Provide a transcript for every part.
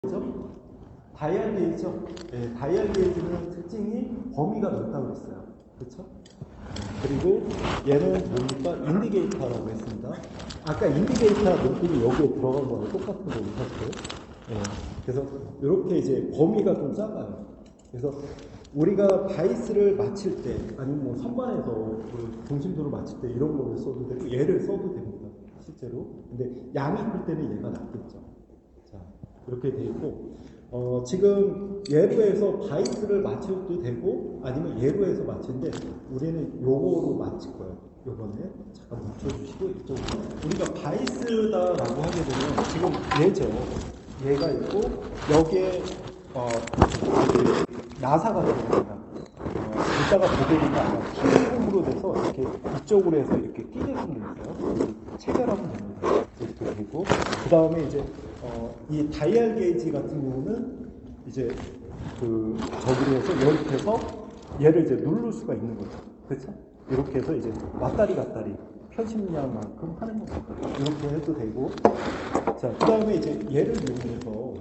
그죠? 다이얼 게이지죠? 네, 다이얼 게이지는 특징이 범위가 넓다고 그랬어요. 그렇죠? 그리고 얘는 뭡니까? 인디게이터라고 했습니다. 아까 인디게이터 눈길이 여기에 들어간 거랑 똑같은 거고 사실. 네, 그래서 이렇게 이제 범위가 좀 작아요. 그래서 우리가 바이스를 맞힐 때 아니면 뭐 선반에서 그 중심도를 맞힐 때 이런 거를 써도 되고 얘를 써도 됩니다. 실제로. 근데 양이 클 때는 얘가 낫겠죠. 자, 이렇게 돼 있고 지금 얘로 해서 바이스를 맞춰도 되고 아니면 얘로 해서 맞추는데 우리는 요거로 맞힐 거예요. 요번에 잠깐 묻혀주시고 이쪽으로 우리가 바이스다라고 하게 되면 지금 얘죠. 얘가 있고 여기에 나사가 들어갑니다. 이따가 보게 되면 아마 기름으로 돼서 이렇게 이쪽으로 해서 이렇게 끼게끔 돼 있어요. 체결하면 됩니다. 이렇게 되고 그 다음에 이제 이 다이얼 게이지 같은 경우는 이제 그 저기로 해서 이렇게 해서 얘를 이제 누를 수가 있는 거죠. 그렇죠? 이렇게 해서 이제 왔다리 갔다리 편심량만큼 하는 거죠. 이렇게 해도 되고 자, 그 다음에 이제 얘를 이용해서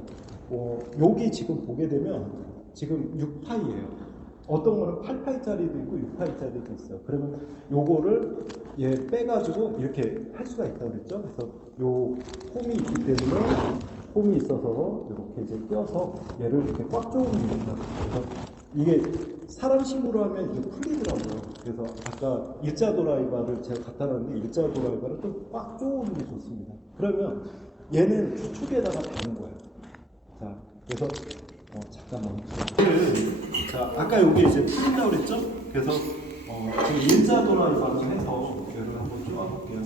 여기 지금 보게 되면 지금 6파이예요. 어떤 거는 8파이짜리도 있고 6파이짜리도 있어요. 그러면 요거를 얘 빼가지고 이렇게 할 수가 있다고 그랬죠. 그래서 요 홈이 있기 때문에 홈이 있어서 이렇게 이제 껴서 얘를 이렇게 꽉 조으면 됩니다. 그래서 이게 사람 힘으로 하면 이게 풀리더라고요. 그래서 아까 일자 드라이버를 제가 갖다 놨는데 일자 드라이버를 좀 꽉 조으는 게 좋습니다. 그러면 얘는 축에다가 다는 거예요. 자, 그래서 잠깐만. 자, 아까 여기 이제 풀린다고 그랬죠? 그래서 그 일자 드라이버로 해서 얘를 한번 쪼아볼게요.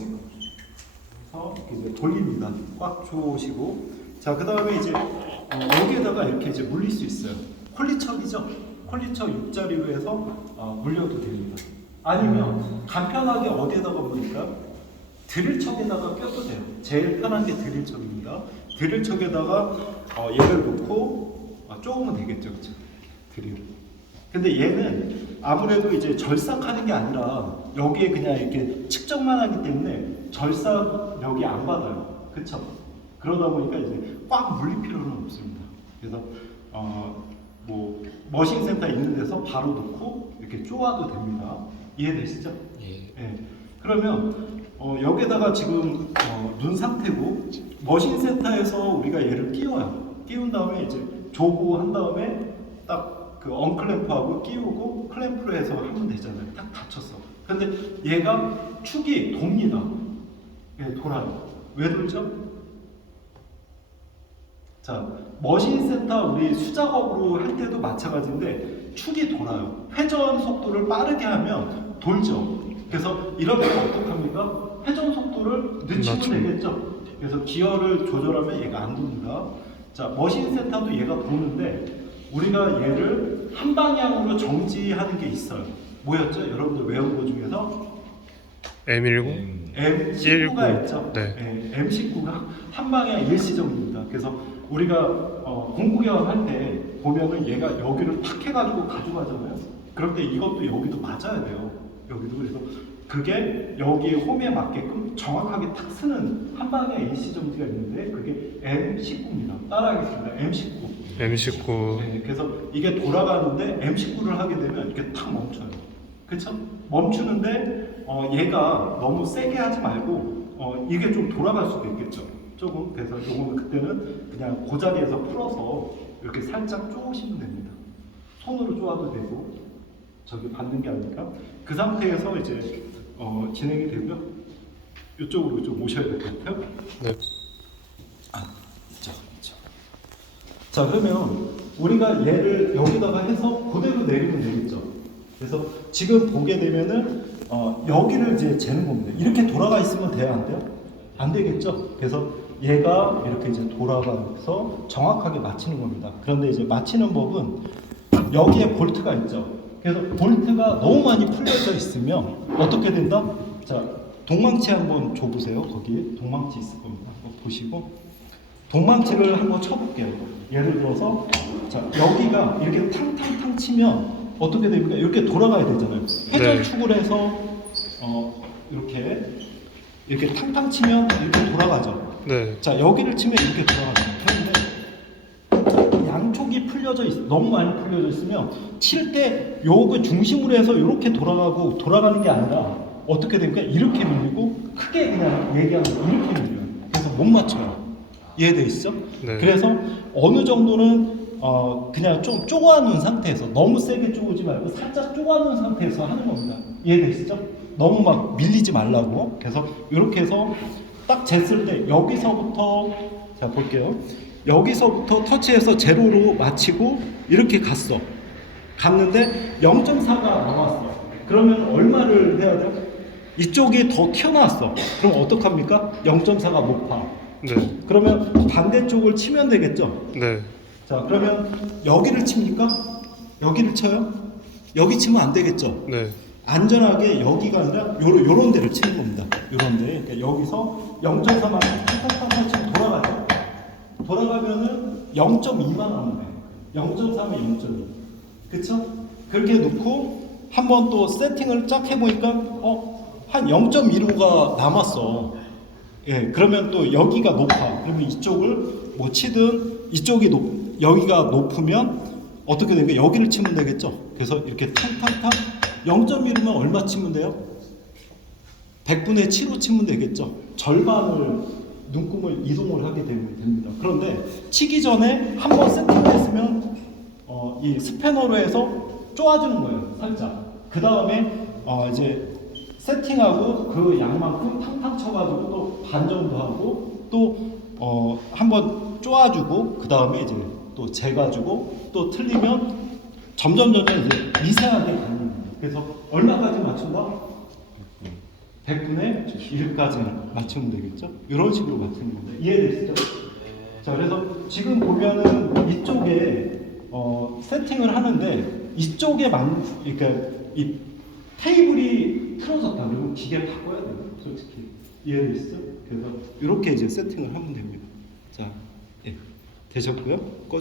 그래서 이제 돌립니다. 꽉 조으시고. 자, 그 다음에 이제 여기에다가 이렇게 이제 물릴 수 있어요. 콜리척이죠? 콜리척 6자리로 해서 물려도 됩니다. 아니면 간편하게 어디에다가 물릴까요? 드릴척에다가 껴도 돼요. 제일 편한 게 드릴척입니다. 드릴척에다가 얘를 놓고 쪼으면 되겠죠, 그렇죠? 드릴. 근데 얘는 아무래도 이제 절삭하는 게 아니라 여기에 그냥 이렇게 측정만 하기 때문에 절삭력이 안 받아요, 그렇죠? 그러다 보니까 이제 꽉 물릴 필요는 없습니다. 그래서 뭐 머신 센터 있는 데서 바로 놓고 이렇게 쪼아도 됩니다. 이해되시죠? 예. 네. 그러면 여기다가 지금 눈 상태고 머신 센터에서 우리가 얘를 끼워요. 끼운 다음에 이제 조고 한 다음에 딱 그 언클램프하고 끼우고 클램프로 해서 하면 되잖아요. 딱 닫혔어. 근데 얘가 축이 돕니다. 예, 돌아요. 왜 돌죠? 자, 머신 센터 우리 수작업으로 할 때도 마찬가지인데 축이 돌아요. 회전 속도를 빠르게 하면 돌죠. 그래서 이럴 때 어떡합니까? 회전 속도를 늦추면 되겠죠. 그래서 기어를 조절하면 얘가 안 돕니다. 자, 머신 센터도 얘가 도는데 우리가 얘를 한 방향으로 정지하는 게 있어요. 뭐였죠? 여러분들 외운 거 중에서 M19? M19가 있죠? 네. 네, M19가 한 방향 일시정지입니다. 그래서 우리가 공구경 할 때 보면은 얘가 여기를 탁 해가지고 가져가잖아요. 그럴 때 이것도 여기도 맞아야 돼요. 여기도. 그래서 그게 여기 홈에 맞게끔 정확하게 탁 쓰는 한 방향 일시정지가 있는데 그게 M19입니다. 따라하겠습니다. M19. M19. 네, 그래서 이게 돌아가는데 M19를 하게 되면 이렇게 탁 멈춰요. 그렇죠? 멈추는데 얘가 너무 세게 하지 말고 이게 좀 돌아갈 수도 있겠죠. 조금. 그래서 요거는 그때는 그냥 그 자리에서 풀어서 이렇게 살짝 쪼으시면 됩니다. 손으로 쪼아도 되고 저기 받는 게 아니니까 그 상태에서 이제 진행이 되고요. 이쪽으로 좀 오셔야 될 것 같아요. 네. 자, 그러면 우리가 얘를 여기다가 해서 그대로 내리면 되겠죠. 그래서 지금 보게 되면은 여기를 이제 재는 겁니다. 이렇게 돌아가 있으면 돼요, 안 돼요? 안 되겠죠. 그래서 얘가 이렇게 이제 돌아가서 정확하게 맞추는 겁니다. 그런데 이제 맞히는 법은 여기에 볼트가 있죠. 그래서 볼트가 너무 많이 풀려져 있으면 어떻게 된다? 자, 동망치 한번 줘보세요. 거기에 동망치 있을 겁니다. 한번 보시고 동망치를 한번 쳐볼게요. 예를 들어서 자, 여기가 이렇게 탕탕탕 치면 어떻게 됩니까? 이렇게 돌아가야 되잖아요. 회전축을 해서 이렇게 탕탕 치면 이렇게 돌아가죠. 네. 자, 여기를 치면 이렇게 돌아가죠. 그런데 너무 많이 풀려져 있으면 칠 때 요거 중심으로 해서 이렇게 돌아가는 게 아니라 어떻게 됩니까? 이렇게 밀리고 크게 그냥 얘기하면 이렇게 밀려요. 그래서 못 맞춰요. 이해돼 있어? 네. 그래서 어느 정도는 그냥 좀 쪼아놓은 상태에서 너무 세게 쪼우지 말고 살짝 쪼아놓은 상태에서 하는 겁니다. 이해되시죠? 너무 막 밀리지 말라고. 그래서 이렇게 해서 딱 쟀을 때 여기서부터 자 볼게요. 여기서부터 터치해서 제로로 마치고 이렇게 갔는데 0.4가 나왔어. 그러면 얼마를 해야 돼요? 이쪽이 더 튀어나왔어. 그럼 어떡합니까? 0.4가 높아. 네. 그러면 반대쪽을 치면 되겠죠? 네. 자, 그러면 여기를 칩니까? 여기를 쳐요? 여기 치면 안 되겠죠? 네. 안전하게 여기가 아니라 요런 데를 치는 겁니다. 요런 데. 그러니까 여기서 0.4만 탕탕탕탕 치면 돌아가죠. 돌아가면은 0.2만 나오면 돼요. 0.3에 0.2. 그쵸? 그렇게 놓고 한번 또 세팅을 쫙 해보니까 한 0.15가 남았어. 예, 그러면 또 여기가 높아. 그러면 이쪽을 뭐 치든 여기가 높으면 어떻게 되니까 여기를 치면 되겠죠. 그래서 이렇게 탕탕탕 0.1이면 얼마 치면 돼요? 100분의 7로 치면 되겠죠. 절반을 눈금을 이동을 하게 됩니다. 그런데 치기 전에 한번 세팅을 했으면 이 스패너로 해서 쪼아주는 거예요. 살짝. 그 다음에 이제 세팅하고 그 양만큼 탕탕 쳐가지고 또 반 정도 하고 또 한번 쪼아주고 그 다음에 이제 또 재가지고 또 틀리면 점점 이제 미세하게 가는 거예요. 그래서 얼마까지 맞춘다? 100분의 1까지 맞추면 되겠죠? 이런 식으로 맞추는 겁니다. 이해되시죠? 자, 그래서 지금 보면은 이쪽에 세팅을 하는데 이쪽에 그러니까 이 테이블이 틀어졌다. 그러면 기계 바꿔야 돼요. 솔직히 이해되시죠? 그래서 이렇게 이제 세팅을 하면 됩니다. 자, 예, 되셨고요. 꺼주.